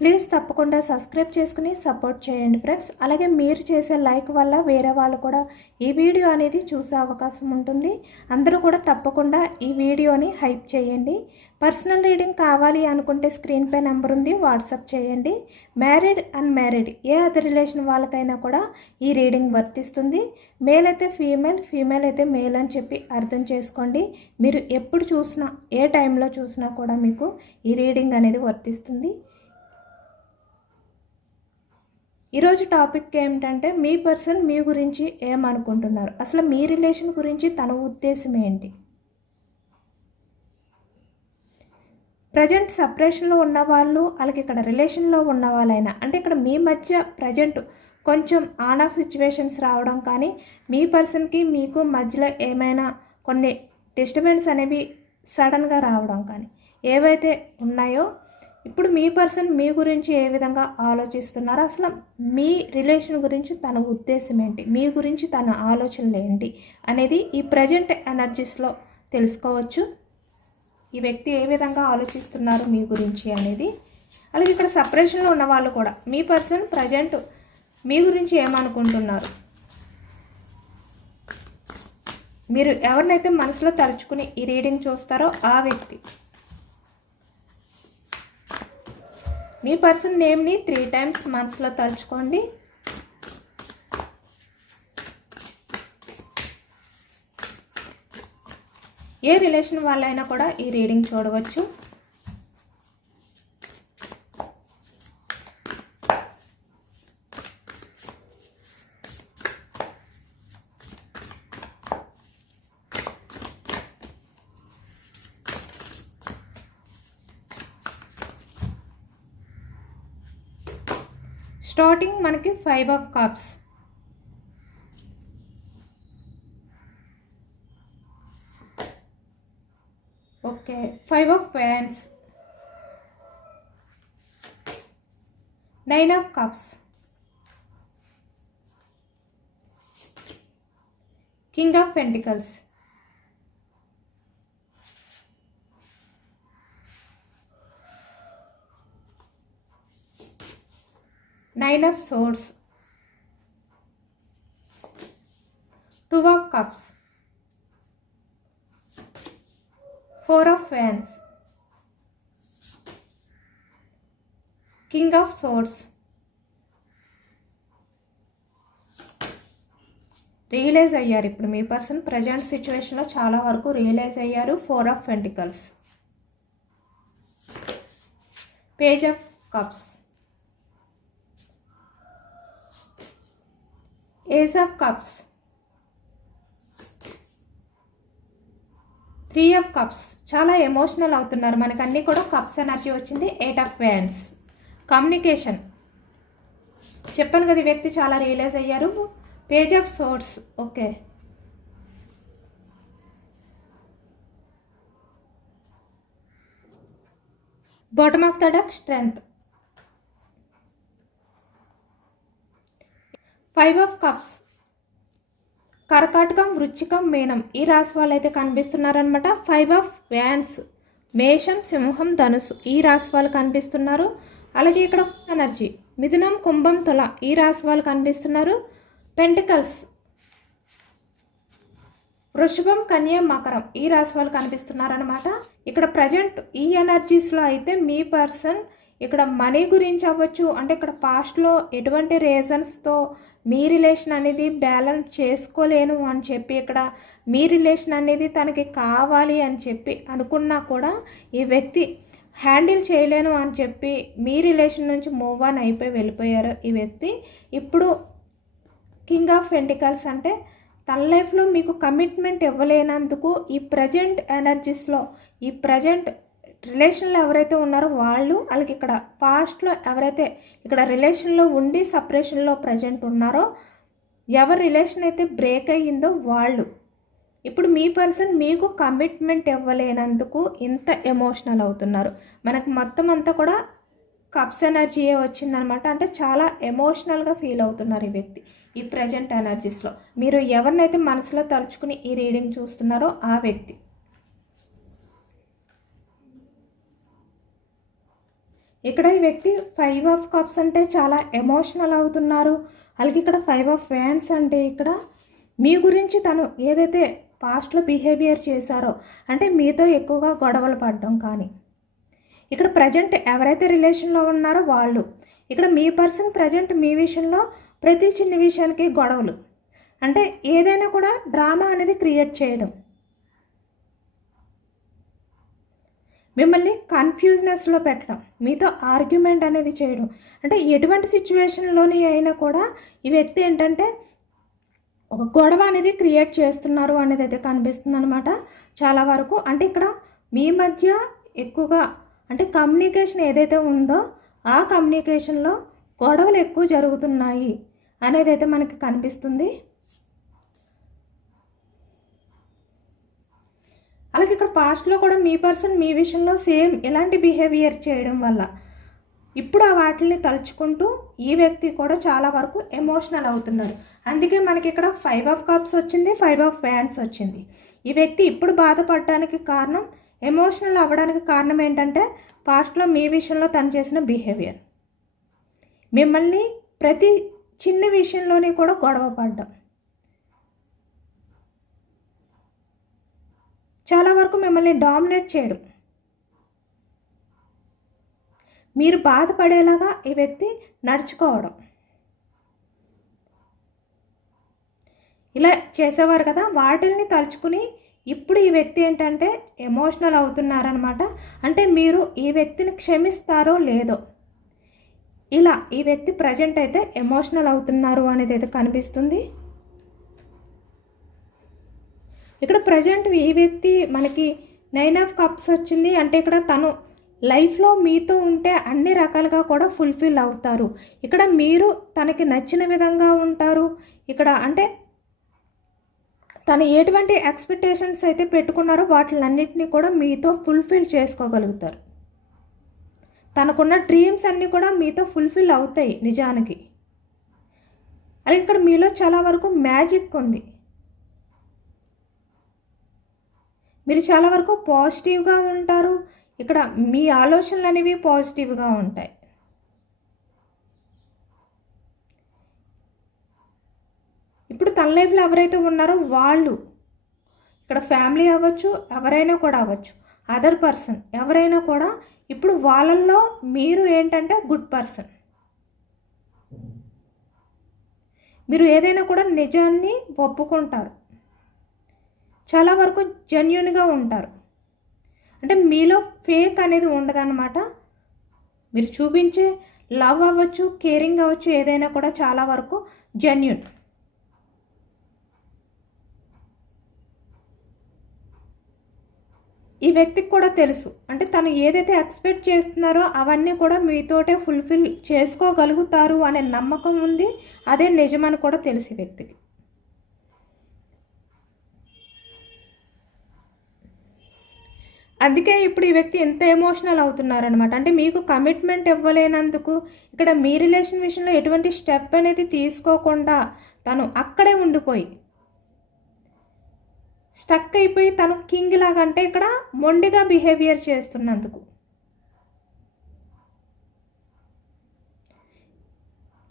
Please తప్పకుండా subscribe చేసుకుని support చేయండి ఫ్రెండ్స్. అలాగే మీరు చేసే లైక్ వల్ల వేరే వాళ్ళు కూడా ఈ వీడియో అనేది చూసే అవకాశం ఉంటుంది. అందరూ కూడా తప్పకుండా ఈ వీడియోని హైప్ చేయండి. పర్సనల్ రీడింగ్ కావాలి అనుకుంటే స్క్రీన్పై నెంబర్ ఉంది వాట్సాప్ చేయండి. మ్యారీడ్ అన్మ్యారీడ్ ఏ అదర్ రిలేషన్ వాళ్ళకైనా కూడా ఈ రీడింగ్ వర్తిస్తుంది. మేల్ అయితే ఫీమేల్ ఫీమేల్ అయితే మేల్ అని చెప్పి అర్థం చేసుకోండి. మీరు ఎప్పుడు చూసినా ఏ టైంలో చూసినా కూడా మీకు ఈ రీడింగ్ అనేది వర్తిస్తుంది. ఈరోజు టాపిక్ ఏమిటంటే మీ పర్సన్ మీ గురించి ఏమనుకుంటున్నారు? అసలు మీ రిలేషన్ గురించి తన ఉద్దేశం ఏంటి? ప్రజెంట్ సపరేషన్లో ఉన్న వాళ్ళు అలాగే ఇక్కడ రిలేషన్లో ఉన్న వాళ్ళైనా అంటే ఇక్కడ మీ మధ్య ప్రజెంట్ కొంచెం ఆన్ ఆఫ్ సిచ్యువేషన్స్ రావడం కానీ మీ పర్సన్కి మీకు మధ్యలో ఏమైనా కొన్ని డిస్టర్బెన్స్ అనేవి సడన్గా రావడం కానీ ఏవైతే ఉన్నాయో ఇప్పుడు మీ పర్సన్ మీ గురించి ఏ విధంగా ఆలోచిస్తున్నారు అసలు మీ రిలేషన్ గురించి తన ఉద్దేశం ఏంటి? మీ గురించి తన ఆలోచనలు ఏంటి? అనేది ఈ ప్రజెంట్ ఎనర్జీస్లో తెలుసుకోవచ్చు. ఈ వ్యక్తి ఏ విధంగా ఆలోచిస్తున్నారు మీ గురించి అనేది. అలాగే ఇక్కడ సపరేషన్లో ఉన్న వాళ్ళు కూడా మీ పర్సన్ ప్రజెంట్ మీ గురించి ఏమనుకుంటున్నారు? మీరు ఎవరినైతే మనసులో తలుచుకుని ఈ రీడింగ్ చూస్తారో ఆ వ్యక్తి. మీ పర్సన్ నేమ్ని త్రీ టైమ్స్ మనసులో తలుచుకోండి. ఏ రిలేషన్ వాళ్ళైనా కూడా ఈ రీడింగ్ చూడవచ్చు. మనకి five of cups okay five of fans nine of cups king of pentacles nine of swords two of cups four of ఫ్యాన్స్ కింగ్ ఆఫ్ సోర్స్ రియలైజ్ అయ్యారు. ఇప్పుడు మీ పర్సన్ ప్రజెంట్ సిచ్యువేషన్లో చాలా వరకు రియలైజ్ అయ్యారు. Four of pentacles page of cups ace of cups three of cups చాలా emotional అవుతున్నారు. మనకు అన్నీ కూడా కప్స్ ఎనర్జీ వచ్చింది. ఎయిట్ ఆఫ్ వ్యాన్స్ కమ్యూనికేషన్ చెప్పాను కదా వ్యక్తి చాలా రియలైజ్ అయ్యారు. Page of swords okay bottom of the deck strength five of cups. కర్కాటకం వృచ్చికం మీనం ఈ రాశి వాళ్ళు అయితే కనిపిస్తున్నారనమాట ఫైవ్ ఆఫ్ వ్యాన్స్ మేషం సింహం ధనుసు ఈ రాశి వాళ్ళు కనిపిస్తున్నారు. అలాగే ఇక్కడ ఎనర్జీ మిథునం కుంభం తుల ఈ రాశి వాళ్ళు కనిపిస్తున్నారు. పెంటికల్స్ వృషభం కన్య మకరం ఈ రాశి వాళ్ళు కనిపిస్తున్నారనమాట ఇక్కడ ప్రజెంట్ ఈ ఎనర్జీస్లో అయితే మీ పర్సన్ ఇక్కడ మనీ గురించి అవ్వచ్చు అంటే ఇక్కడ పాస్ట్లో ఎటువంటి రీజన్స్తో మీ రిలేషన్ అనేది బ్యాలెన్స్ చేసుకోలేను అని చెప్పి ఇక్కడ మీ రిలేషన్ అనేది తనకి కావాలి అని చెప్పి అనుకున్నా కూడా ఈ వ్యక్తి హ్యాండిల్ చేయలేను అని చెప్పి మీ రిలేషన్ నుంచి మూవ్ ఆన్ అయిపోయి వెళ్ళిపోయారు. ఈ వ్యక్తి ఇప్పుడు కింగ్ ఆఫ్ ఎంటికల్స్ అంటే తన లైఫ్లో మీకు కమిట్మెంట్ ఇవ్వలేనందుకు ఈ ప్రజెంట్ ఎనర్జీస్లో ఈ ప్రజెంట్ రిలేషన్లో ఎవరైతే ఉన్నారో వాళ్ళు వాళ్ళకి ఇక్కడ పాస్ట్లో ఎవరైతే ఇక్కడ రిలేషన్లో ఉండి సపరేషన్లో ప్రజెంట్ ఉన్నారో ఎవరి రిలేషన్ అయితే బ్రేక్ అయ్యిందో వాళ్ళు. ఇప్పుడు మీ పర్సన్ మీకు కమిట్మెంట్ ఇవ్వలేనందుకు ఇంత ఎమోషనల్ అవుతున్నారు. మనకు మొత్తం అంతా కూడా కప్స్ ఎనర్జీయే వచ్చిందనమాట. అంటే చాలా ఎమోషనల్గా ఫీల్ అవుతున్నారు ఈ వ్యక్తి ఈ ప్రజెంట్ ఎనర్జీస్లో మీరు ఎవరినైతే మనసులో తలుచుకుని ఈ రీడింగ్ చూస్తున్నారో ఆ వ్యక్తి. ఇక్కడ ఈ వ్యక్తి ఫైవ్ ఆఫ్ కప్స్ అంటే చాలా ఎమోషనల్ అవుతున్నారు. అలాగే ఇక్కడ ఫైవ్ ఆఫ్ ఫ్యాన్స్ అంటే ఇక్కడ మీ గురించి తను ఏదైతే పాస్ట్లో బిహేవియర్ చేశారో అంటే మీతో ఎక్కువగా గొడవలు పడడం కానీ. ఇక్కడ ప్రజెంట్ ఎవరైతే రిలేషన్లో ఉన్నారో వాళ్ళు. ఇక్కడ మీ పర్సన్ ప్రజెంట్ మీ విషయంలో ప్రతి చిన్న విషయానికి గొడవలు. అంటే ఏదైనా కూడా డ్రామా అనేది క్రియేట్ చేయడం. మిమ్మల్ని కన్ఫ్యూజ్నెస్లో పెట్టడం మీతో ఆర్గ్యుమెంట్ అనేది చేయడం. అంటే ఎటువంటి సిచ్యువేషన్లోని అయినా కూడా ఈ వ్యక్తి ఏంటంటే ఒక గొడవ అనేది క్రియేట్ చేస్తున్నారు అనేది అయితే కనిపిస్తుంది అనమాట చాలా వరకు. అంటే ఇక్కడ మీ మధ్య ఎక్కువగా అంటే కమ్యూనికేషన్ ఏదైతే ఉందో ఆ కమ్యూనికేషన్లో గొడవలు ఎక్కువ జరుగుతున్నాయి అనేది అయితే మనకి కనిపిస్తుంది. అలాగే ఇక్కడ పాస్ట్లో కూడా మీ పర్సన్ మీ విషయంలో సేమ్ ఇలాంటి బిహేవియర్ చేయడం వల్ల. ఇప్పుడు ఆ వాటిని తలుచుకుంటూ ఈ వ్యక్తి కూడా చాలా వరకు ఎమోషనల్ అవుతున్నారు అందుకే మనకి ఇక్కడ ఫైవ్ ఆఫ్ కప్స్ వచ్చింది ఫైవ్ ఆఫ్ ఫ్యాన్స్ వచ్చింది. ఈ వ్యక్తి ఇప్పుడు బాధపడడానికి కారణం ఎమోషనల్ అవ్వడానికి కారణం ఏంటంటే పాస్ట్లో మీ విషయంలో తను చేసిన బిహేవియర్ మిమ్మల్ని ప్రతి చిన్న విషయంలోనే కూడా గొడవ పడ్డాం. చాలా వరకు మిమ్మల్ని డామినేట్ చేయడం. మీరు బాధపడేలాగా ఈ వ్యక్తి నడుచుకోవడం. ఇలా చేసేవారు కదా వాటిల్ని తలుచుకుని ఇప్పుడు ఈ వ్యక్తి ఏంటంటే ఎమోషనల్ అవుతున్నారనమాట అంటే మీరు ఈ వ్యక్తిని క్షమిస్తారో లేదో. ఇలా ఈ వ్యక్తి ప్రజెంట్ అయితే ఎమోషనల్ అవుతున్నారు అనేది అయితే కనిపిస్తుంది. ఇక్కడ ప్రజెంట్ ఈ వ్యక్తి మనకి నైన్ ఆఫ్ కప్స్ వచ్చింది. అంటే ఇక్కడ తను లైఫ్లో మీతో ఉంటే అన్ని రకాలుగా కూడా ఫుల్ఫిల్ అవుతారు. ఇక్కడ మీరు తనకి నచ్చిన విధంగా ఉంటారు. ఇక్కడ అంటే తను ఎటువంటి ఎక్స్పెక్టేషన్స్ అయితే పెట్టుకున్నారో వాటిలన్నింటినీ కూడా మీతో ఫుల్ఫిల్ చేసుకోగలుగుతారు. తనకున్న డ్రీమ్స్ అన్నీ కూడా మీతో ఫుల్ఫిల్ అవుతాయి నిజానికి. అలాగే ఇక్కడ మీలో చాలా వరకు మ్యాజిక్ ఉంది. మీరు చాలా వరకు పాజిటివ్గా ఉంటారు. ఇక్కడ మీ ఆలోచనలు అనేవి పాజిటివ్గా ఉంటాయి. ఇప్పుడు తన లైఫ్లో ఎవరైతే ఉన్నారో వాళ్ళు ఇక్కడ ఫ్యామిలీ అవ్వచ్చు ఎవరైనా కూడా అవ్వచ్చు అదర్ పర్సన్ ఎవరైనా కూడా ఇప్పుడు వాళ్ళల్లో మీరు ఏంటంటే గుడ్ పర్సన్. మీరు ఏదైనా కూడా నిజాన్ని ఒప్పుకుంటారు. చాలా వరకు జెన్యున్గా ఉంటారు. అంటే మీలో ఫేక్ అనేది ఉండదన్నమాట. మీరు చూపించే లవ్ అవ్వచ్చు కేరింగ్ అవ్వచ్చు ఏదైనా కూడా చాలా వరకు జెన్యున్ ఈ వ్యక్తికి కూడా తెలుసు. అంటే తను ఏదైతే ఎక్స్పెక్ట్ చేస్తున్నారో అవన్నీ కూడా మీతోటే ఫుల్ఫిల్ చేసుకోగలుగుతారు అనే నమ్మకం ఉంది. అదే నిజమని కూడా తెలుసు ఈ వ్యక్తికి. అందుకే ఇప్పుడు ఈ వ్యక్తి ఎంత ఎమోషనల్ అవుతున్నారనమాట అంటే మీకు కమిట్మెంట్ ఇవ్వలేనందుకు ఇక్కడ మీ రిలేషన్ విషయంలో ఎటువంటి స్టెప్ అనేది తీసుకోకుండా తను అక్కడే ఉండిపోయి స్టక్ అయిపోయి తను కింగ్ లాగా అంటే ఇక్కడ మొండిగా బిహేవియర్ చేస్తున్నందుకు.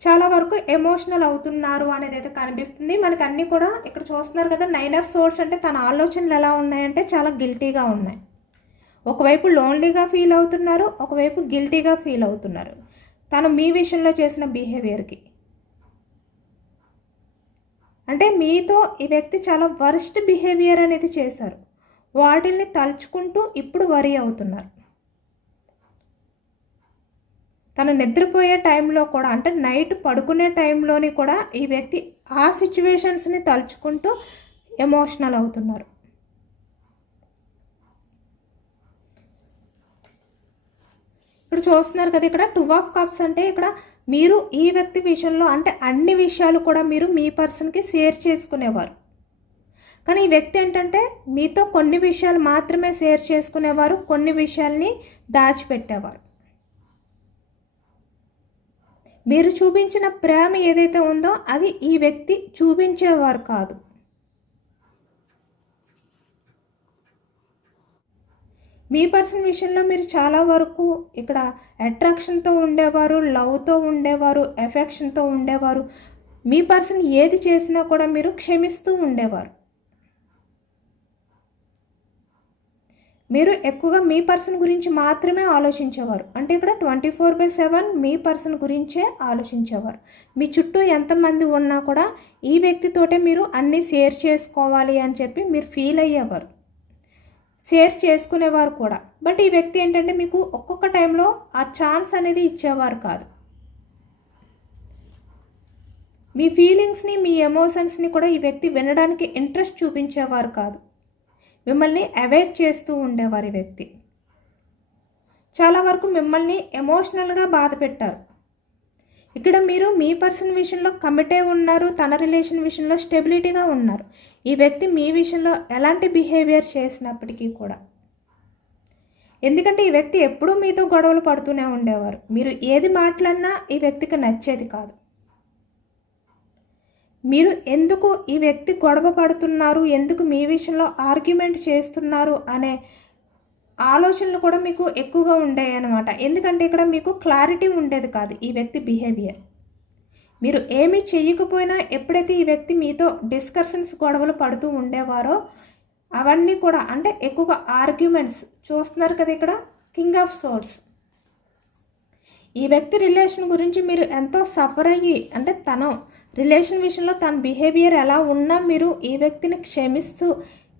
చాలా వరకు ఎమోషనల్ అవుతున్నారు అనేది అయితే కనిపిస్తుంది. మనకి అన్నీ కూడా ఇక్కడ చూస్తున్నారు కదా నైన్ ఆఫ్ సోర్స్ అంటే తన ఆలోచనలు ఎలా ఉన్నాయంటే చాలా గిల్టీగా ఉన్నాయి. ఒకవైపు లోన్లీగా ఫీల్ అవుతున్నారు ఒకవైపు గిల్టీగా ఫీల్ అవుతున్నారు. తను మీ విషయంలో చేసిన బిహేవియర్కి. అంటే మీతో ఈ వ్యక్తి చాలా వర్స్ట్ బిహేవియర్ అనేది చేశారు. వాటిల్ని తలుచుకుంటూ ఇప్పుడు వరీ అవుతున్నారు. తను నిద్రపోయే టైంలో కూడా అంటే నైట్ పడుకునే టైంలోని కూడా ఈ వ్యక్తి ఆ సిచ్యువేషన్స్ని తలుచుకుంటూ ఎమోషనల్ అవుతున్నారు. ఇప్పుడు చూస్తున్నారు కదా ఇక్కడ టూ ఆఫ్ కప్స్ అంటే ఇక్కడ మీరు ఈ వ్యక్తి విషయంలో అంటే అన్ని విషయాలు కూడా మీరు మీ పర్సన్కి షేర్ చేసుకునేవారు. కానీ ఈ వ్యక్తి ఏంటంటే మీతో కొన్ని విషయాలు మాత్రమే షేర్ చేసుకునేవారు కొన్ని విషయాల్ని దాచిపెట్టేవారు. మీరు చూపించిన ప్రేమ ఏదైతే ఉందో అది ఈ వ్యక్తి చూపించేవారు కాదు. మీ పర్సన్ విషయంలో మీరు చాలా వరకు ఇక్కడ అట్రాక్షన్తో ఉండేవారు లవ్తో ఉండేవారు ఎఫెక్షన్తో ఉండేవారు. మీ పర్సన్ ఏది చేసినా కూడా మీరు క్షమిస్తూ ఉండేవారు. మీరు ఎక్కువగా మీ పర్సన్ గురించి మాత్రమే ఆలోచించేవారు. అంటే ఇక్కడ ట్వంటీ ఫోర్ బై సెవెన్ మీ పర్సన్ గురించే ఆలోచించేవారు. మీ చుట్టూ ఎంతమంది ఉన్నా కూడా ఈ వ్యక్తితోటే మీరు అన్నీ షేర్ చేసుకోవాలి అని చెప్పి మీరు ఫీల్ అయ్యేవారు. షేర్ చేసుకునేవారు కూడా. బట్ ఈ వ్యక్తి ఏంటంటే మీకు ఒక్కొక్క టైంలో ఆ ఛాన్స్ అనేది ఇచ్చేవారు కాదు. మీ ఫీలింగ్స్ని మీ ఎమోషన్స్ని కూడా ఈ వ్యక్తి వినడానికి ఇంట్రెస్ట్ చూపించేవారు కాదు. మిమ్మల్ని అవాయిడ్ చేస్తూ ఉండేవారు ఈ వ్యక్తి. చాలా వరకు మిమ్మల్ని ఎమోషనల్గా బాధ పెట్టారు. ఇక్కడ మీరు మీ పర్సన్ విషయంలో కమిట్ అయి ఉన్నారు తన రిలేషన్ విషయంలో స్టెబిలిటీగా ఉన్నారు. ఈ వ్యక్తి మీ విషయంలో ఎలాంటి బిహేవియర్ చేసినప్పటికీ కూడా. ఎందుకంటే ఈ వ్యక్తి ఎప్పుడూ మీతో గొడవలు పడుతూనే ఉండేవారు. మీరు ఏది మాట్లాడినా ఈ వ్యక్తికి నచ్చేది కాదు. మీరు ఎందుకు ఈ వ్యక్తి గొడవ పడుతున్నారు ఎందుకు మీ విషయంలో ఆర్గ్యుమెంట్ చేస్తున్నారు అనే ఆలోచనలు కూడా మీకు ఎక్కువగా ఉండేవి అన్నమాట. ఎందుకంటే ఇక్కడ మీకు క్లారిటీ ఉండేది కాదు ఈ వ్యక్తి బిహేవియర్ మీరు ఏమీ చేయకపోయినా ఎప్పుడైతే ఈ వ్యక్తి మీతో డిస్కషన్స్ గొడవలు పడుతూ ఉండేవారో అవన్నీ కూడా అంటే ఎక్కువగా ఆర్గ్యుమెంట్స్ చూస్తున్నారు కదా ఇక్కడ కింగ్ ఆఫ్ సోర్స్ ఈ వ్యక్తి రిలేషన్ గురించి మీరు ఎంతో సఫర్ అయ్యి అంటే తను రిలేషన్ విషయంలో తన బిహేవియర్ ఎలా ఉన్నా మీరు ఈ వ్యక్తిని క్షమిస్తూ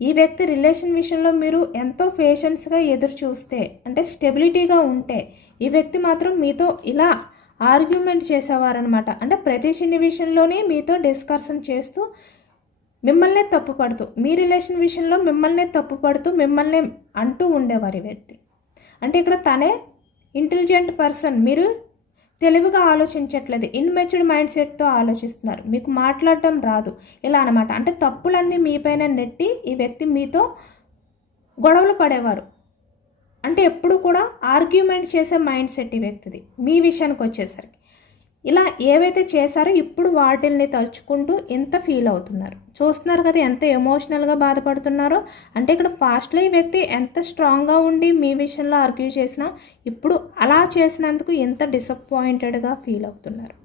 ఈ వ్యక్తి రిలేషన్ విషయంలో మీరు ఎంతో పేషెన్స్గా ఎదురు చూస్తే అంటే స్టెబిలిటీగా ఉంటే ఈ వ్యక్తి మాత్రం మీతో ఇలా ఆర్గ్యుమెంట్ చేసేవారనమాట అంటే ప్రతి చిన్న విషయంలోనే మీతో డిస్కషన్ చేస్తూ మిమ్మల్నే తప్పుపడుతూ మీ రిలేషన్ విషయంలో మిమ్మల్నే తప్పుపడుతూ మిమ్మల్నే అంటూ ఉండేవారు ఈ వ్యక్తి. అంటే ఇక్కడ తనే ఇంటెలిజెంట్ పర్సన్ మీరు తెలివిగా ఆలోచించట్లేదు. ఇన్మెచ్యూర్డ్ మైండ్ సెట్తో ఆలోచిస్తున్నారు. మీకు మాట్లాడటం రాదు. ఇలా అనమాట అంటే తప్పులన్నీ మీపైన నెట్టి ఈ వ్యక్తి మీతో గొడవలు పడేవారు. అంటే ఎప్పుడు కూడా ఆర్గ్యుమెంట్ చేసే మైండ్ సెట్ ఈ వ్యక్తిది. మీ విషయానికి వచ్చేసరికి. ఇలా ఏవైతే చేశారో ఇప్పుడు వాటిల్ని తలుచుకుంటూ ఎంత ఫీల్ అవుతున్నారు. చూస్తున్నారు కదా ఎంత ఎమోషనల్గా బాధపడుతున్నారో. అంటే ఇక్కడ పాస్ట్లో ఈ వ్యక్తి ఎంత స్ట్రాంగ్గా ఉండి మీ విషయంలో ఆర్గ్యూ చేసినా ఇప్పుడు అలా చేసినందుకు ఎంత డిసప్పాయింటెడ్గా ఫీల్ అవుతున్నారు.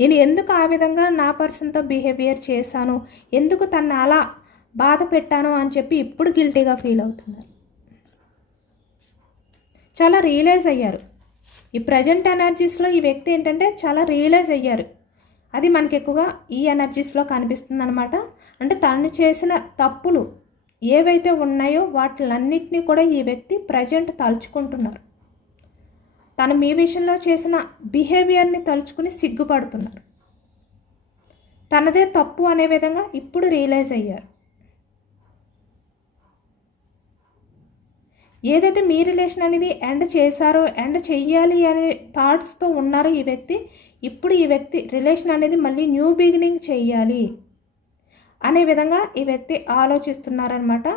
నేను ఎందుకు ఆ విధంగా నా పర్సన్తో బిహేవియర్ చేశాను? ఎందుకు తను అలా బాధ పెట్టాను అని చెప్పి ఇప్పుడు గిల్టీగా ఫీల్ అవుతున్నారు. చాలా రియలైజ్ అయ్యారు. ఈ ప్రజెంట్ ఎనర్జీస్లో ఈ వ్యక్తి ఏంటంటే చాలా రియలైజ్ అయ్యారు. అది మనకి ఎక్కువగా ఈ ఎనర్జీస్లో కనిపిస్తుంది అనమాట అంటే తను చేసిన తప్పులు ఏవైతే ఉన్నాయో వాటిలన్నింటినీ కూడా ఈ వ్యక్తి ప్రజెంట్ తలుచుకుంటున్నారు. తను మీ విషయంలో చేసిన బిహేవియర్ని తలుచుకుని సిగ్గుపడుతున్నారు. తనదే తప్పు అనే విధంగా ఇప్పుడు రియలైజ్ అయ్యారు. ఏదైతే మీ రిలేషన్ అనేది ఎండ్ చేశారో ఎండ్ చెయ్యాలి అనే థాట్స్తో ఉన్నారో ఈ వ్యక్తి ఇప్పుడు ఈ వ్యక్తి రిలేషన్ అనేది మళ్ళీ న్యూ బిగినింగ్ చేయాలి అనే విధంగా ఈ వ్యక్తి ఆలోచిస్తున్నారనమాట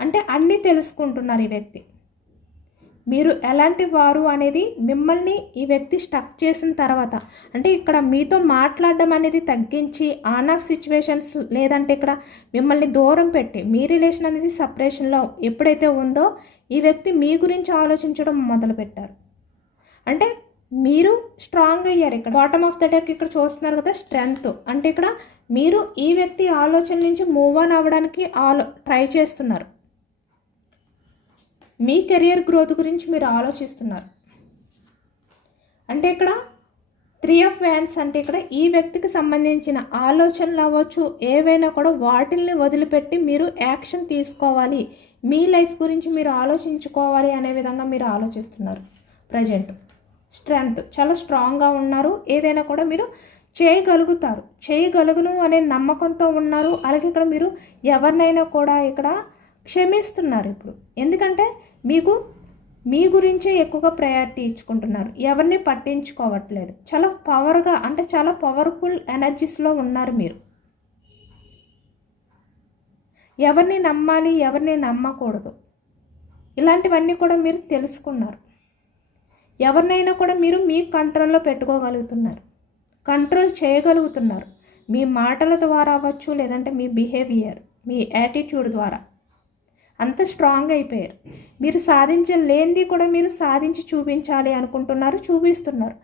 అంటే అన్నీ తెలుసుకుంటున్నారు ఈ వ్యక్తి. మీరు ఎలాంటి వారు అనేది మిమ్మల్ని ఈ వ్యక్తి స్టక్ చేసిన తర్వాత అంటే ఇక్కడ మీతో మాట్లాడడం అనేది తగ్గించి ఆన్ ఆఫ్ సిచ్యువేషన్స్ లేదంటే ఇక్కడ మిమ్మల్ని దూరం పెట్టి మీ రిలేషన్ అనేది సపరేషన్లో ఎప్పుడైతే ఉందో ఈ వ్యక్తి మీ గురించి ఆలోచించడం మొదలుపెట్టారు. అంటే మీరు స్ట్రాంగ్ అయ్యారు ఇక్కడ. బాటమ్ ఆఫ్ ద డెక్ ఇక్కడ చూస్తున్నారు కదా స్ట్రెంగ్త్ అంటే ఇక్కడ మీరు ఈ వ్యక్తి ఆలోచన నుంచి మూవ్ ఆన్ అవ్వడానికి ఆలో ట్రై చేస్తున్నారు. మీ కెరియర్ గ్రోత్ గురించి మీరు ఆలోచిస్తున్నారు. అంటే ఇక్కడ త్రీ ఆఫ్ వ్యాన్స్ అంటే ఇక్కడ ఈ వ్యక్తికి సంబంధించిన ఆలోచనలు అవ్వచ్చు ఏవైనా కూడా వాటిల్ని వదిలిపెట్టి మీరు యాక్షన్ తీసుకోవాలి. మీ లైఫ్ గురించి మీరు ఆలోచించుకోవాలి అనే విధంగా మీరు ఆలోచిస్తున్నారు. ప్రజెంట్. స్ట్రెంగ్త్. చాలా స్ట్రాంగ్గా ఉన్నారు. ఏదైనా కూడా మీరు చేయగలుగుతారు. చేయగలుగును అనే నమ్మకంతో ఉన్నారు. అలాగే ఇక్కడ మీరు ఎవరినైనా కూడా ఇక్కడ క్షమిస్తున్నారు ఇప్పుడు. ఎందుకంటే మీకు మీ గురించే ఎక్కువగా ప్రయారిటీ ఇచ్చుకుంటున్నారు. ఎవరిని పట్టించుకోవట్లేదు. చాలా పవర్గా అంటే చాలా పవర్ఫుల్ ఎనర్జీస్లో ఉన్నారు మీరు. ఎవరిని నమ్మాలి ఎవరిని నమ్మకూడదు. ఇలాంటివన్నీ కూడా మీరు తెలుసుకున్నారు. ఎవరినైనా కూడా మీరు మీ కంట్రోల్లో పెట్టుకోగలుగుతున్నారు. కంట్రోల్ చేయగలుగుతున్నారు. మీ మాటల ద్వారా అవ్వచ్చు లేదంటే మీ బిహేవియర్ మీ యాటిట్యూడ్ ద్వారా. అంత స్ట్రాంగ్ అయిపోయారు. మీరు సాధించలేనిది కూడా మీరు సాధించి చూపించాలి అనుకుంటున్నారు చూపిస్తున్నారు.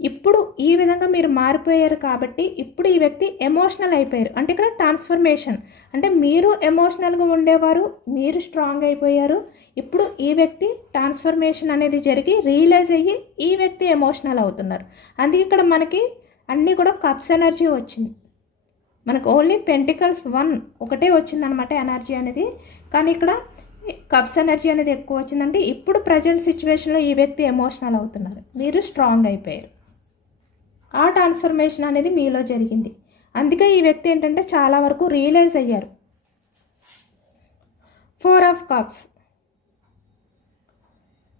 ఇప్పుడు ఈ విధంగా మీరు మారిపోయారు కాబట్టి ఇప్పుడు ఈ వ్యక్తి ఎమోషనల్ అయిపోయారు. అంటే ఇక్కడ ట్రాన్స్ఫర్మేషన్ అంటే మీరు ఎమోషనల్గా ఉండేవారు మీరు స్ట్రాంగ్ అయిపోయారు. ఇప్పుడు ఈ వ్యక్తి ట్రాన్స్ఫర్మేషన్ అనేది జరిగి రియలైజ్ అయ్యి ఈ వ్యక్తి ఎమోషనల్ అవుతున్నారు. అందుకే ఇక్కడ మనకి అన్నీ కూడా కప్స్ ఎనర్జీ వచ్చింది. మనకు ఓన్లీ పెంటికల్స్ వన్ ఒకటే వచ్చిందనమాట ఎనర్జీ అనేది. కానీ ఇక్కడ కప్స్ ఎనర్జీ అనేది ఎక్కువ వచ్చిందంటే ఇప్పుడు ప్రజెంట్ సిచ్యువేషన్లో ఈ వ్యక్తి ఎమోషనల్ అవుతున్నారు. మీరు స్ట్రాంగ్ అయిపోయారు. ఆ ట్రాన్స్ఫర్మేషన్ అనేది మీలో జరిగింది. అందుకే ఈ వ్యక్తి ఏంటంటే చాలా వరకు రియలైజ్ అయ్యారు. ఫోర్ ఆఫ్ కప్స్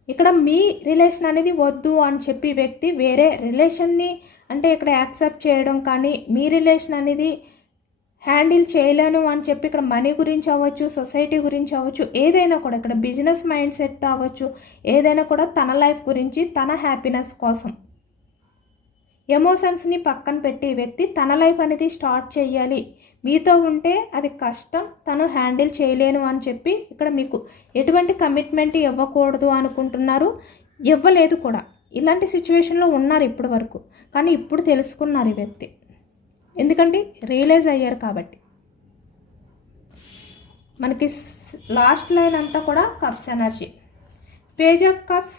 ఇక్కడ మీ రిలేషన్ అనేది వద్దు అని చెప్పి వ్యక్తి వేరే రిలేషన్ని అంటే ఇక్కడ యాక్సెప్ట్ చేయడం కానీ మీ రిలేషన్ అనేది హ్యాండిల్ చేయలేను అని చెప్పి ఇక్కడ మనీ గురించి అవ్వచ్చు సొసైటీ గురించి అవ్వచ్చు ఏదైనా కూడా ఇక్కడ బిజినెస్ మైండ్ సెట్ అవ్వచ్చు ఏదైనా కూడా తన లైఫ్ గురించి తన హ్యాపీనెస్ కోసం. ఎమోషన్స్ని పక్కన పెట్టి వ్యక్తి తన లైఫ్ అనేది స్టార్ట్ చేయాలి. మీతో ఉంటే అది కష్టం తను హ్యాండిల్ చేయలేను అని చెప్పి ఇక్కడ మీకు ఎటువంటి కమిట్మెంట్ ఇవ్వకూడదు అనుకుంటున్నారు. ఇవ్వలేదు కూడా. ఇలాంటి సిచ్యువేషన్లో ఉన్నారు ఇప్పటి వరకు. కానీ ఇప్పుడు తెలుసుకున్నారు ఈ వ్యక్తి. ఎందుకంటే రియలైజ్ అయ్యారు కాబట్టి. మనకి లాస్ట్ లైన్ అంతా కూడా cups energy page of cups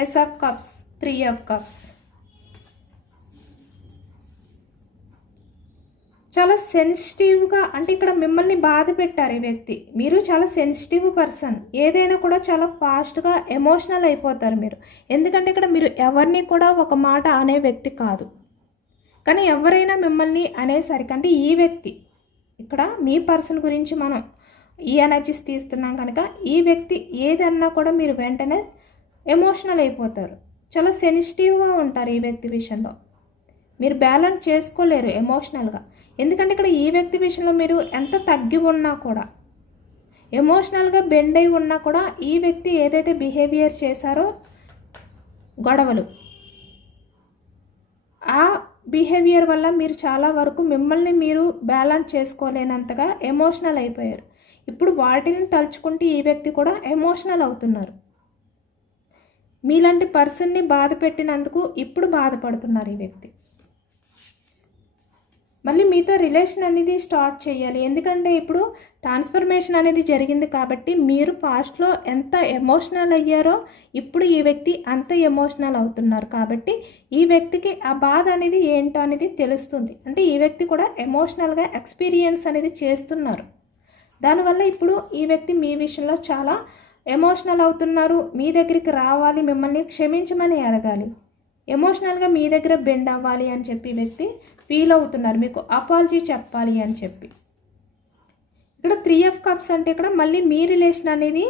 ace of cups three of cups చాలా సెన్సిటివ్గా అంటే ఇక్కడ మిమ్మల్ని బాధ పెట్టారు ఈ వ్యక్తి. మీరు చాలా సెన్సిటివ్ పర్సన్ ఏదైనా కూడా చాలా ఫాస్ట్గా ఎమోషనల్ అయిపోతారు మీరు. ఎందుకంటే ఇక్కడ మీరు ఎవరిని కూడా ఒక మాట అనే వ్యక్తి కాదు. కానీ ఎవరైనా మిమ్మల్ని అనేసరికి అంటే ఈ వ్యక్తి ఇక్కడ మీ పర్సన్ గురించి మనం ఈ ఎనర్జీస్ తీస్తున్నాం కనుక ఈ వ్యక్తి ఏదన్నా కూడా మీరు వెంటనే ఎమోషనల్ అయిపోతారు. చాలా సెన్సిటివ్గా ఉంటారు ఈ వ్యక్తి విషయంలో. మీరు బ్యాలెన్స్ చేసుకోలేరు ఎమోషనల్గా. ఎందుకంటే ఇక్కడ ఈ వ్యక్తి విషయంలో మీరు ఎంత తగ్గి ఉన్నా కూడా ఎమోషనల్గా బెండ్ అయి ఉన్నా కూడా ఈ వ్యక్తి ఏదైతే బిహేవియర్ చేశారో గొడవలు బిహేవియర్ వల్ల మీరు చాలా వరకు మిమ్మల్ని మీరు బ్యాలెన్స్ చేసుకోలేనంతగా ఎమోషనల్ అయిపోయారు. ఇప్పుడు వాటిని తలుచుకుంటే ఈ వ్యక్తి కూడా ఎమోషనల్ అవుతున్నారు. మీలాంటి పర్సన్ని బాధ పెట్టినందుకు ఇప్పుడు బాధపడుతున్నారు ఈ వ్యక్తి. మళ్ళీ మీతో రిలేషన్ అనేది స్టార్ట్ చేయాలి. ఎందుకంటే ఇప్పుడు ట్రాన్స్ఫర్మేషన్ అనేది జరిగింది కాబట్టి మీరు పాస్ట్లో ఎంత ఎమోషనల్ అయ్యారో ఇప్పుడు ఈ వ్యక్తి అంత ఎమోషనల్ అవుతున్నారు కాబట్టి ఈ వ్యక్తికి ఆ బాధ అనేది ఏంటో అనేది తెలుస్తుంది. అంటే ఈ వ్యక్తి కూడా ఎమోషనల్గా ఎక్స్పీరియన్స్ అనేది చేస్తున్నారు. దానివల్ల ఇప్పుడు ఈ వ్యక్తి మీ విషయంలో చాలా ఎమోషనల్ అవుతున్నారు. మీ దగ్గరికి రావాలి మిమ్మల్ని క్షమించమని అడగాలి. ఎమోషనల్గా మీ దగ్గర బెండ్ అవ్వాలి అని చెప్పి వ్యక్తి ఫీల్ అవుతున్నారు. మీకు అపాలజీ చెప్పాలి అని చెప్పి. ఇక్కడ త్రీ ఆఫ్ కప్స్ అంటే ఇక్కడ మళ్ళీ మీ రిలేషన్ అనేది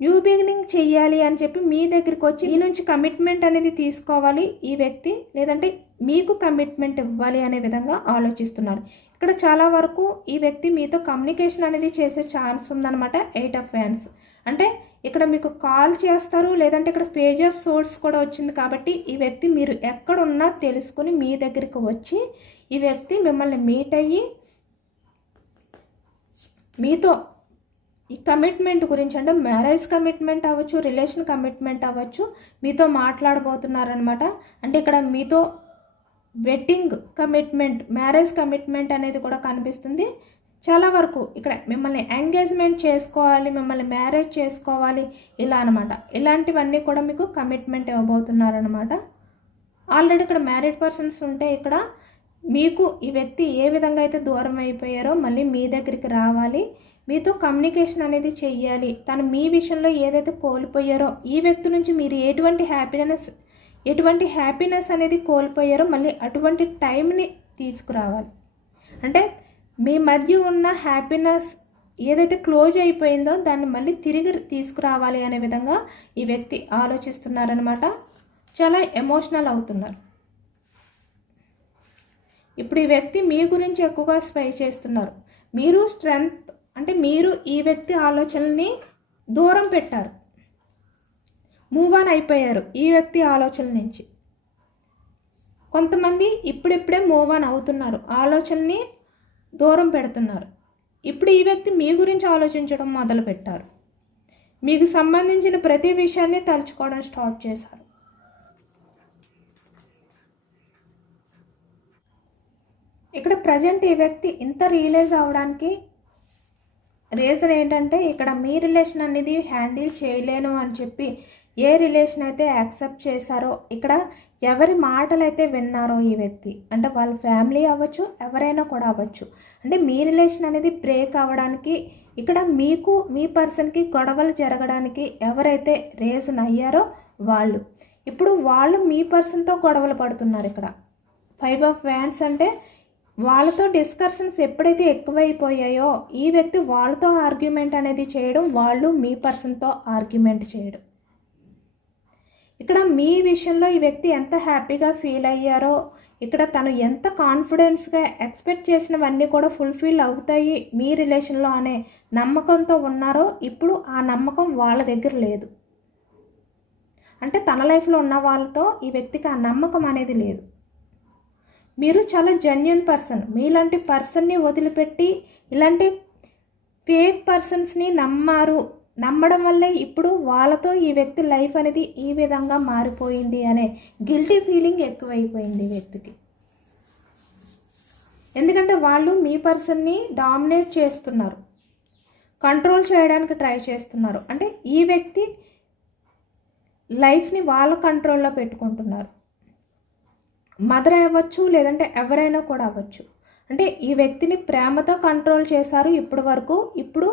న్యూ బిగినింగ్ చేయాలి అని చెప్పి మీ దగ్గరికి వచ్చి మీ నుంచి కమిట్మెంట్ అనేది తీసుకోవాలి ఈ వ్యక్తి. లేదంటే మీకు కమిట్మెంట్ ఇవ్వాలి అనే విధంగా ఆలోచిస్తున్నారు. ఇక్కడ చాలా వరకు ఈ వ్యక్తి మీతో కమ్యూనికేషన్ అనేది చేసే ఛాన్స్ ఉందన్నమాట. ఎయిట్ ఆఫ్ ఫ్యాన్స్ అంటే ఇక్కడ మీకు కాల్ చేస్తారు లేదంటే ఇక్కడ పేజ్ ఆఫ్ సోర్స్ కూడా వచ్చింది కాబట్టి ఈ వ్యక్తి మీరు ఎక్కడున్నా తెలుసుకొని మీ దగ్గరికి వచ్చి ఈ వ్యక్తి మిమ్మల్ని మీట్ అయ్యి మీతో ఈ కమిట్మెంట్ గురించి అంటే మ్యారేజ్ కమిట్మెంట్ అవ్వచ్చు రిలేషన్ కమిట్మెంట్ అవ్వచ్చు మీతో మాట్లాడబోతున్నారనమాట అంటే ఇక్కడ మీతో వెడ్డింగ్ కమిట్మెంట్ మ్యారేజ్ కమిట్మెంట్ అనేది కూడా కనిపిస్తుంది. చాలా వరకు ఇక్కడ మిమ్మల్ని ఎంగేజ్మెంట్ చేసుకోవాలి మిమ్మల్ని మ్యారేజ్ చేసుకోవాలి ఇలా అనమాట ఇలాంటివన్నీ కూడా మీకు కమిట్మెంట్ ఇవ్వబోతున్నారనమాట ఆల్రెడీ ఇక్కడ మ్యారీడ్ పర్సన్స్ ఉంటే ఇక్కడ మీకు ఈ వ్యక్తి ఏ విధంగా అయితే దూరం అయిపోయారో మళ్ళీ మీ దగ్గరికి రావాలి. మీతో కమ్యూనికేషన్ అనేది చెయ్యాలి. తను మీ విషయంలో ఏదైతే కోల్పోయారో ఈ వ్యక్తి నుంచి మీరు ఎటువంటి హ్యాపీనెస్ ఎటువంటి హ్యాపీనెస్ అనేది కోల్పోయారో మళ్ళీ అటువంటి టైంని తీసుకురావాలి. అంటే మీ మధ్య ఉన్న హ్యాపీనెస్ ఏదైతే క్లోజ్ అయిపోయిందో దాన్ని మళ్ళీ తిరిగి తీసుకురావాలి అనే విధంగా ఈ వ్యక్తి ఆలోచిస్తున్నారనమాట చాలా ఎమోషనల్ అవుతున్నారు. ఇప్పుడు ఈ వ్యక్తి మీ గురించి ఎక్కువగా స్పై చేస్తున్నారు. మీరు స్ట్రెంగ్త్ అంటే మీరు ఈ వ్యక్తి ఆలోచనల్ని దూరం పెట్టారు. మూవ్ ఆన్ అయిపోయారు ఈ వ్యక్తి ఆలోచన నుంచి. కొంతమంది ఇప్పుడిప్పుడే మూవ్ ఆన్ అవుతున్నారు. ఆలోచనని దూరం పెడుతున్నారు. ఇప్పుడు ఈ వ్యక్తి మీ గురించి ఆలోచించడం మొదలుపెట్టారు. మీకు సంబంధించిన ప్రతి విషయాన్ని తలుచుకోవడం స్టార్ట్ చేశారు. ఇక్కడ ప్రజెంట్ ఈ వ్యక్తి ఇంత రియలైజ్ అవడానికి రీజన్ ఏంటంటే ఇక్కడ మీ రిలేషన్ అనేది హ్యాండిల్ చేయలేను అని చెప్పి ఏ రిలేషన్ అయితే యాక్సెప్ట్ చేశారో ఇక్కడ ఎవరి మాటలు అయితే విన్నారో ఈ వ్యక్తి అంటే వాళ్ళ ఫ్యామిలీ అవ్వచ్చు ఎవరైనా కూడా అవ్వచ్చు. అంటే మీ రిలేషన్ అనేది బ్రేక్ అవ్వడానికి ఇక్కడ మీకు మీ పర్సన్కి గొడవలు జరగడానికి ఎవరైతే రేజన్ అయ్యారో వాళ్ళు. ఇప్పుడు వాళ్ళు మీ పర్సన్తో గొడవలు పడుతున్నారు ఇక్కడ. ఫైవ్ ఆఫ్ వ్యాన్స్ అంటే వాళ్ళతో డిస్కషన్స్ ఎప్పుడైతే ఎక్కువైపోయాయో ఈ వ్యక్తి వాళ్ళతో ఆర్గ్యుమెంట్ అనేది చేయడం వాళ్ళు మీ పర్సన్తో ఆర్గ్యుమెంట్ చేయడం. ఇక్కడ మీ విషయంలో ఈ వ్యక్తి ఎంత హ్యాపీగా ఫీల్ అయ్యారో ఇక్కడ తను ఎంత కాన్ఫిడెన్స్గా ఎక్స్పెక్ట్ చేసినవన్నీ కూడా ఫుల్ఫిల్ అవుతాయి మీ రిలేషన్లో అనే నమ్మకంతో ఉన్నారో ఇప్పుడు ఆ నమ్మకం వాళ్ళ దగ్గర లేదు. అంటే తన లైఫ్లో ఉన్న వాళ్ళతో ఈ వ్యక్తికి ఆ నమ్మకం అనేది లేదు. మీరు చాలా జెన్యున్ పర్సన్ మీలాంటి పర్సన్ని వదిలిపెట్టి ఇలాంటి ఫేక్ పర్సన్స్ని నమ్మారు. నమ్మడం వల్లే ఇప్పుడు వాళ్ళతో ఈ వ్యక్తి లైఫ్ అనేది ఈ విధంగా మారిపోయింది అనే గిల్టీ ఫీలింగ్ ఎక్కువైపోయింది ఈ వ్యక్తికి. ఎందుకంటే వాళ్ళు మీ పర్సన్ని డామినేట్ చేస్తున్నారు. కంట్రోల్ చేయడానికి ట్రై చేస్తున్నారు. అంటే ఈ వ్యక్తి లైఫ్ని వాళ్ళ కంట్రోల్లో పెట్టుకుంటున్నారు. మదర్ అవ్వచ్చు లేదంటే ఎవరైనా కూడా అవ్వచ్చు. అంటే ఈ వ్యక్తిని ప్రేమతో కంట్రోల్ చేశారు ఇప్పటి వరకు. ఇప్పుడు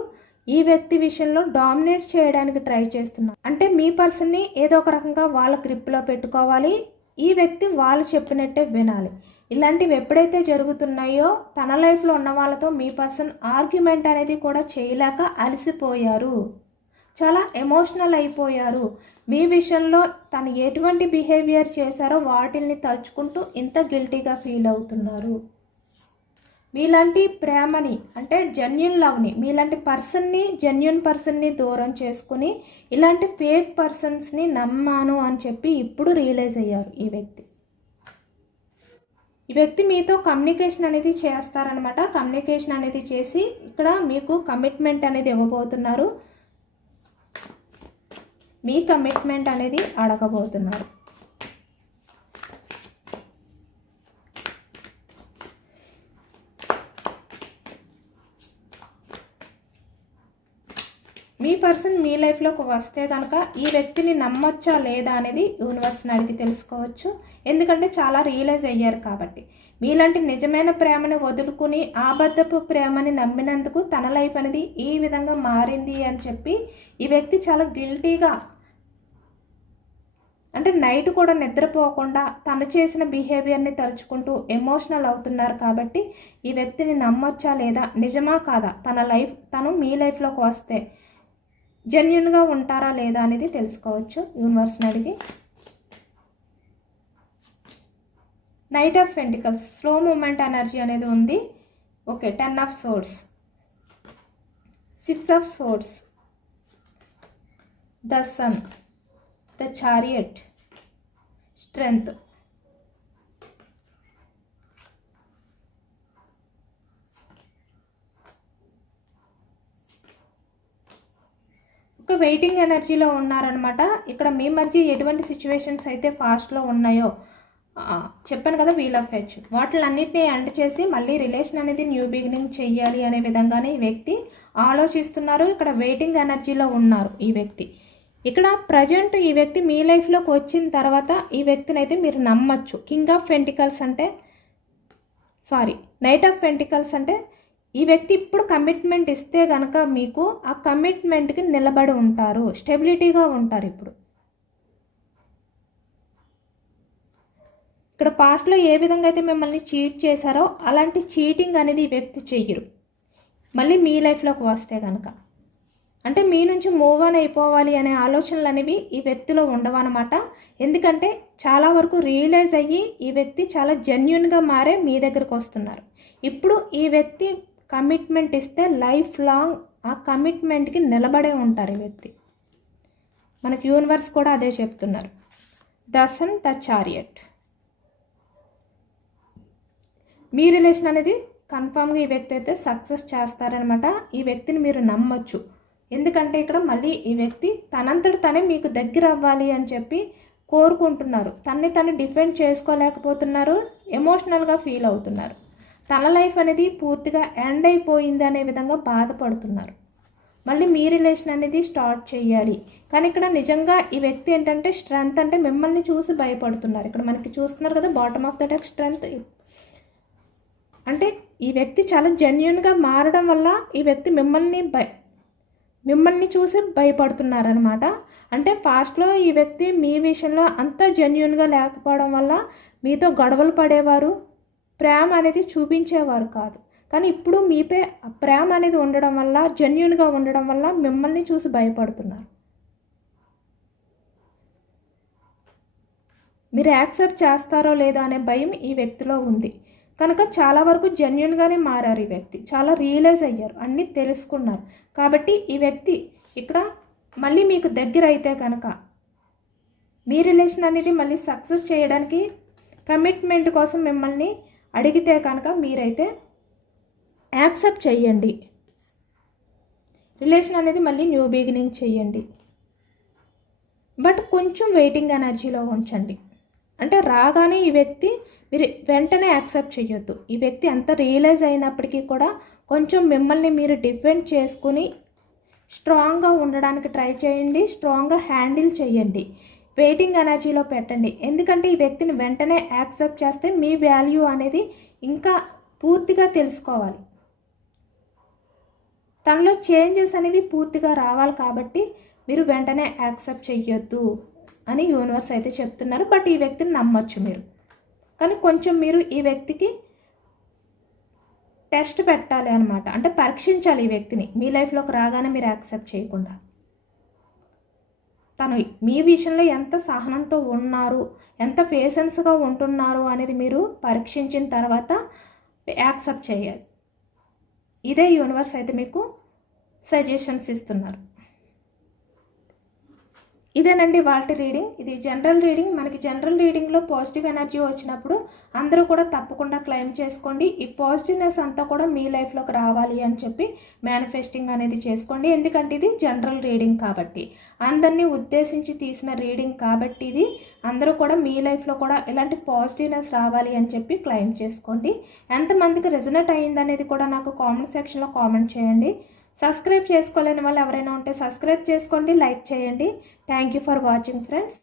ఈ వ్యక్తి విషయంలో డామినేట్ చేయడానికి ట్రై చేస్తున్నారు అంటే మీ పర్సన్ని ఏదో ఒక రకంగా వాళ్ళ గ్రిప్లో పెట్టుకోవాలి. ఈ వ్యక్తి వాళ్ళు చెప్పినట్టే వినాలి. ఇలాంటివి ఎప్పుడైతే జరుగుతున్నాయో తన లైఫ్లో ఉన్న వాళ్ళతో మీ పర్సన్ ఆర్గ్యుమెంట్ అనేది కూడా చేయలేక అలసిపోయారు. చాలా ఎమోషనల్ అయిపోయారు. మీ విషయంలో తను ఎటువంటి బిహేవియర్ చేశారో వాటిల్ని తలుచుకుంటూ ఇంత గిల్టీగా ఫీల్ అవుతున్నారు. మీలాంటి ప్రేమని అంటే జెన్యున్ లవ్ని మీలాంటి పర్సన్ని జెన్యున్ పర్సన్ని దూరం చేసుకుని ఇలాంటి ఫేక్ పర్సన్స్ని నమ్మాను అని చెప్పి ఇప్పుడు రియలైజ్ అయ్యారు ఈ వ్యక్తి. ఈ వ్యక్తి మీతో కమ్యూనికేషన్ అనేది చేస్తారనమాట కమ్యూనికేషన్ అనేది చేసి ఇక్కడ మీకు కమిట్మెంట్ అనేది ఇవ్వబోతున్నారు. మీ కమిట్మెంట్ అనేది అడగబోతున్నారు. మీ పర్సన్ మీ లైఫ్లోకి వస్తే కనుక ఈ వ్యక్తిని నమ్మొచ్చా లేదా అనేది యూనివర్స్ని అడిగి తెలుసుకోవచ్చు. ఎందుకంటే చాలా రియలైజ్ అయ్యారు కాబట్టి. మీలాంటి నిజమైన ప్రేమని వదులుకుని ఆబద్ధపు ప్రేమని నమ్మినందుకు తన లైఫ్ అనేది ఈ విధంగా మారింది అని చెప్పి ఈ వ్యక్తి చాలా గిల్టీగా అంటే నైట్ కూడా నిద్రపోకుండా తను చేసిన బిహేవియర్ని తలుచుకుంటూ ఎమోషనల్ అవుతున్నారు కాబట్టి ఈ వ్యక్తిని నమ్మొచ్చా లేదా? నిజమా కాదా? తన లైఫ్ తను మీ లైఫ్లోకి వస్తే జెన్యున్గా ఉంటారా లేదా అనేది తెలుసుకోవచ్చు. యూనివర్స్ని అడిగి. Knight of pentacles slow moment energy అనేది ఉంది. Okay ten of swords six of swords the sun the chariot strength so waiting ఎనర్జీలో ఉన్నారనమాట ఇక్కడ మీ మధ్య ఎటువంటి సిచ్యువేషన్స్ అయితే ఫాస్ట్లో ఉన్నాయో చెప్పాను కదా వీల్ ఆఫ్ హెచ్ వాటిలన్నింటినీ ఎండ్ చేసి మళ్ళీ రిలేషన్ అనేది న్యూ బిగినింగ్ చెయ్యాలి అనే విధంగానే ఈ వ్యక్తి ఆలోచిస్తున్నారు. ఇక్కడ వెయిటింగ్ ఎనర్జీలో ఉన్నారు ఈ వ్యక్తి. ఇక్కడ ప్రజెంట్ ఈ వ్యక్తి మీ లైఫ్లోకి వచ్చిన తర్వాత ఈ వ్యక్తిని అయితే మీరు నమ్మచ్చు. కింగ్ ఆఫ్ ఫెంటికల్స్ అంటే సారీ నైట్ ఆఫ్ ఫెంటికల్స్ అంటే ఈ వ్యక్తి ఇప్పుడు కమిట్మెంట్ ఇస్తే కనుక మీకు ఆ కమిట్మెంట్కి నిలబడి ఉంటారు స్టెబిలిటీగా ఉంటారు ఇప్పుడు. ఇక్కడ పాస్ట్లో ఏ విధంగా అయితే మిమ్మల్ని చీట్ చేశారో అలాంటి చీటింగ్ అనేది ఈ వ్యక్తి చెయ్యరు. మళ్ళీ మీ లైఫ్లోకి వస్తే కనుక అంటే మీ నుంచి మూవ్ ఆన్ అయిపోవాలి అనే ఆలోచనలు అనేవి ఈ వ్యక్తిలో ఉండవన్నమాట ఎందుకంటే చాలా వరకు రియలైజ్ అయ్యి ఈ వ్యక్తి చాలా జెన్యున్గా మారే మీ దగ్గరకు వస్తున్నారు. ఇప్పుడు ఈ వ్యక్తి కమిట్మెంట్ ఇస్తే లైఫ్ లాంగ్ ఆ కమిట్మెంట్కి నిలబడే ఉంటారు ఈ వ్యక్తి. మనకి యూనివర్స్ కూడా అదే చెప్తున్నారు. The sun the chariot. Me relation అనేది కన్ఫామ్గా ఈ వ్యక్తి అయితే సక్సెస్ చేస్తారనమాట. ఈ వ్యక్తిని మీరు నమ్మొచ్చు. ఎందుకంటే ఇక్కడ మళ్ళీ ఈ వ్యక్తి తనంతట తనే మీకు దగ్గర అవ్వాలి అని చెప్పి కోరుకుంటున్నారు. తన్ని తను డిఫెండ్ చేసుకోలేకపోతున్నారు. ఎమోషనల్గా ఫీల్ అవుతున్నారు. తన లైఫ్ అనేది పూర్తిగా ఎండ్ అయిపోయింది అనే విధంగా బాధపడుతున్నారు. మళ్ళీ మీ రిలేషన్ అనేది స్టార్ట్ చేయాలి. కానీ ఇక్కడ నిజంగా ఈ వ్యక్తి ఏంటంటే స్ట్రెంగ్త్ అంటే మిమ్మల్ని చూసి భయపడుతున్నారు. ఇక్కడ మనకి చూస్తున్నారు కదా bottom of the tech strength అంటే ఈ వ్యక్తి చాలా జెన్యున్గా మారడం వల్ల ఈ వ్యక్తి మిమ్మల్ని భయ మిమ్మల్ని చూసి భయపడుతున్నారనమాట అంటే పాస్ట్లో ఈ వ్యక్తి మీ విషయంలో అంత జెన్యున్గా లేకపోవడం వల్ల మీతో గొడవలు పడేవారు ప్రేమ అనేది చూపించేవారు కాదు. కానీ ఇప్పుడు మీపై ఆ ప్రేమ అనేది ఉండడం వల్ల జెన్యున్గా ఉండడం వల్ల మిమ్మల్ని చూసి భయపడుతున్నారు. మీరు యాక్సెప్ట్ చేస్తారో లేదో అనే భయం ఈ వ్యక్తిలో ఉంది. కనుక చాలా వరకు జెన్యున్గానే మారారు ఈ వ్యక్తి. చాలా రియలైజ్ అయ్యారు. అన్నీ తెలుసుకున్నారు. కాబట్టి ఈ వ్యక్తి ఇక్కడ మళ్ళీ మీకు దగ్గర అయితే కనుక మీ రిలేషన్ అనేది మళ్ళీ సక్సెస్ చేయడానికి కమిట్మెంట్ కోసం మిమ్మల్ని అడిగితే కనుక మీరైతే యాక్సెప్ట్ చేయండి రిలేషన్ అనేది మళ్ళీ న్యూ బిగినింగ్ చేయండి బట్ కొంచెం వెయిటింగ్ ఎనర్జీలో ఉంచండి. అంటే రాగానే ఈ వ్యక్తి మీరు వెంటనే యాక్సెప్ట్ చేయొద్దు ఈ వ్యక్తి ఎంత రియలైజ్ అయినప్పటికీ కూడా కొంచెం మిమ్మల్ని మీరు డిఫెండ్ చేసుకుని స్ట్రాంగ్గా ఉండడానికి ట్రై చేయండి స్ట్రాంగ్గా హ్యాండిల్ చేయండి వెయిటింగ్ ఎనర్జీలో పెట్టండి. ఎందుకంటే ఈ వ్యక్తిని వెంటనే యాక్సెప్ట్ చేస్తే మీ వాల్యూ అనేది ఇంకా పూర్తిగా తెలుసుకోవాలి. తనలో చేంజెస్ అనేవి పూర్తిగా రావాలి కాబట్టి మీరు వెంటనే యాక్సెప్ట్ చెయ్యొద్దు అని యూనివర్స్ అయితే చెప్తున్నారు. బట్ ఈ వ్యక్తిని నమ్మొచ్చు మీరు. కానీ కొంచెం మీరు ఈ వ్యక్తికి టెస్ట్ పెట్టాలి అనమాట అంటే పరీక్షించాలి ఈ వ్యక్తిని. మీ లైఫ్లోకి రాగానే మీరు యాక్సెప్ట్ చేయకుండా. తను మీ విషయంలో ఎంత సహనంతో ఉన్నారు ఎంత పేషెన్స్గా ఉంటున్నారు అనేది మీరు పరీక్షించిన తర్వాత యాక్సెప్ట్ చేయాలి. ఇదే యూనివర్స్ అయితే మీకు సజెషన్స్ ఇస్తున్నారు. ఇదేనండి వాల్ట్ రీడింగ్. ఇది జనరల్ రీడింగ్. మనకి జనరల్ రీడింగ్లో పాజిటివ్ ఎనర్జీ వచ్చినప్పుడు అందరూ కూడా తప్పకుండా క్లెయిమ్ చేసుకోండి. ఈ పాజిటివ్నెస్ అంతా కూడా మీ లైఫ్లోకి రావాలి అని చెప్పి మేనిఫెస్టింగ్ అనేది చేసుకోండి. ఎందుకంటే ఇది జనరల్ రీడింగ్ కాబట్టి. అందరినీ ఉద్దేశించి తీసిన రీడింగ్ కాబట్టి ఇది అందరూ కూడా మీ లైఫ్లో కూడా ఇలాంటి పాజిటివ్నెస్ రావాలి అని చెప్పి క్లెయిమ్ చేసుకోండి. ఎంతమందికి రిజనెట్ అయ్యిందనేది కూడా నాకు కామెంట్ సెక్షన్లో కామెంట్ చేయండి. సబ్స్క్రైబ్ చేసుకోలేని వాళ్ళు ఎవరైనా ఉంటే సబ్స్క్రైబ్ చేసుకోండి లైక్ చేయండి. Thank you for watching friends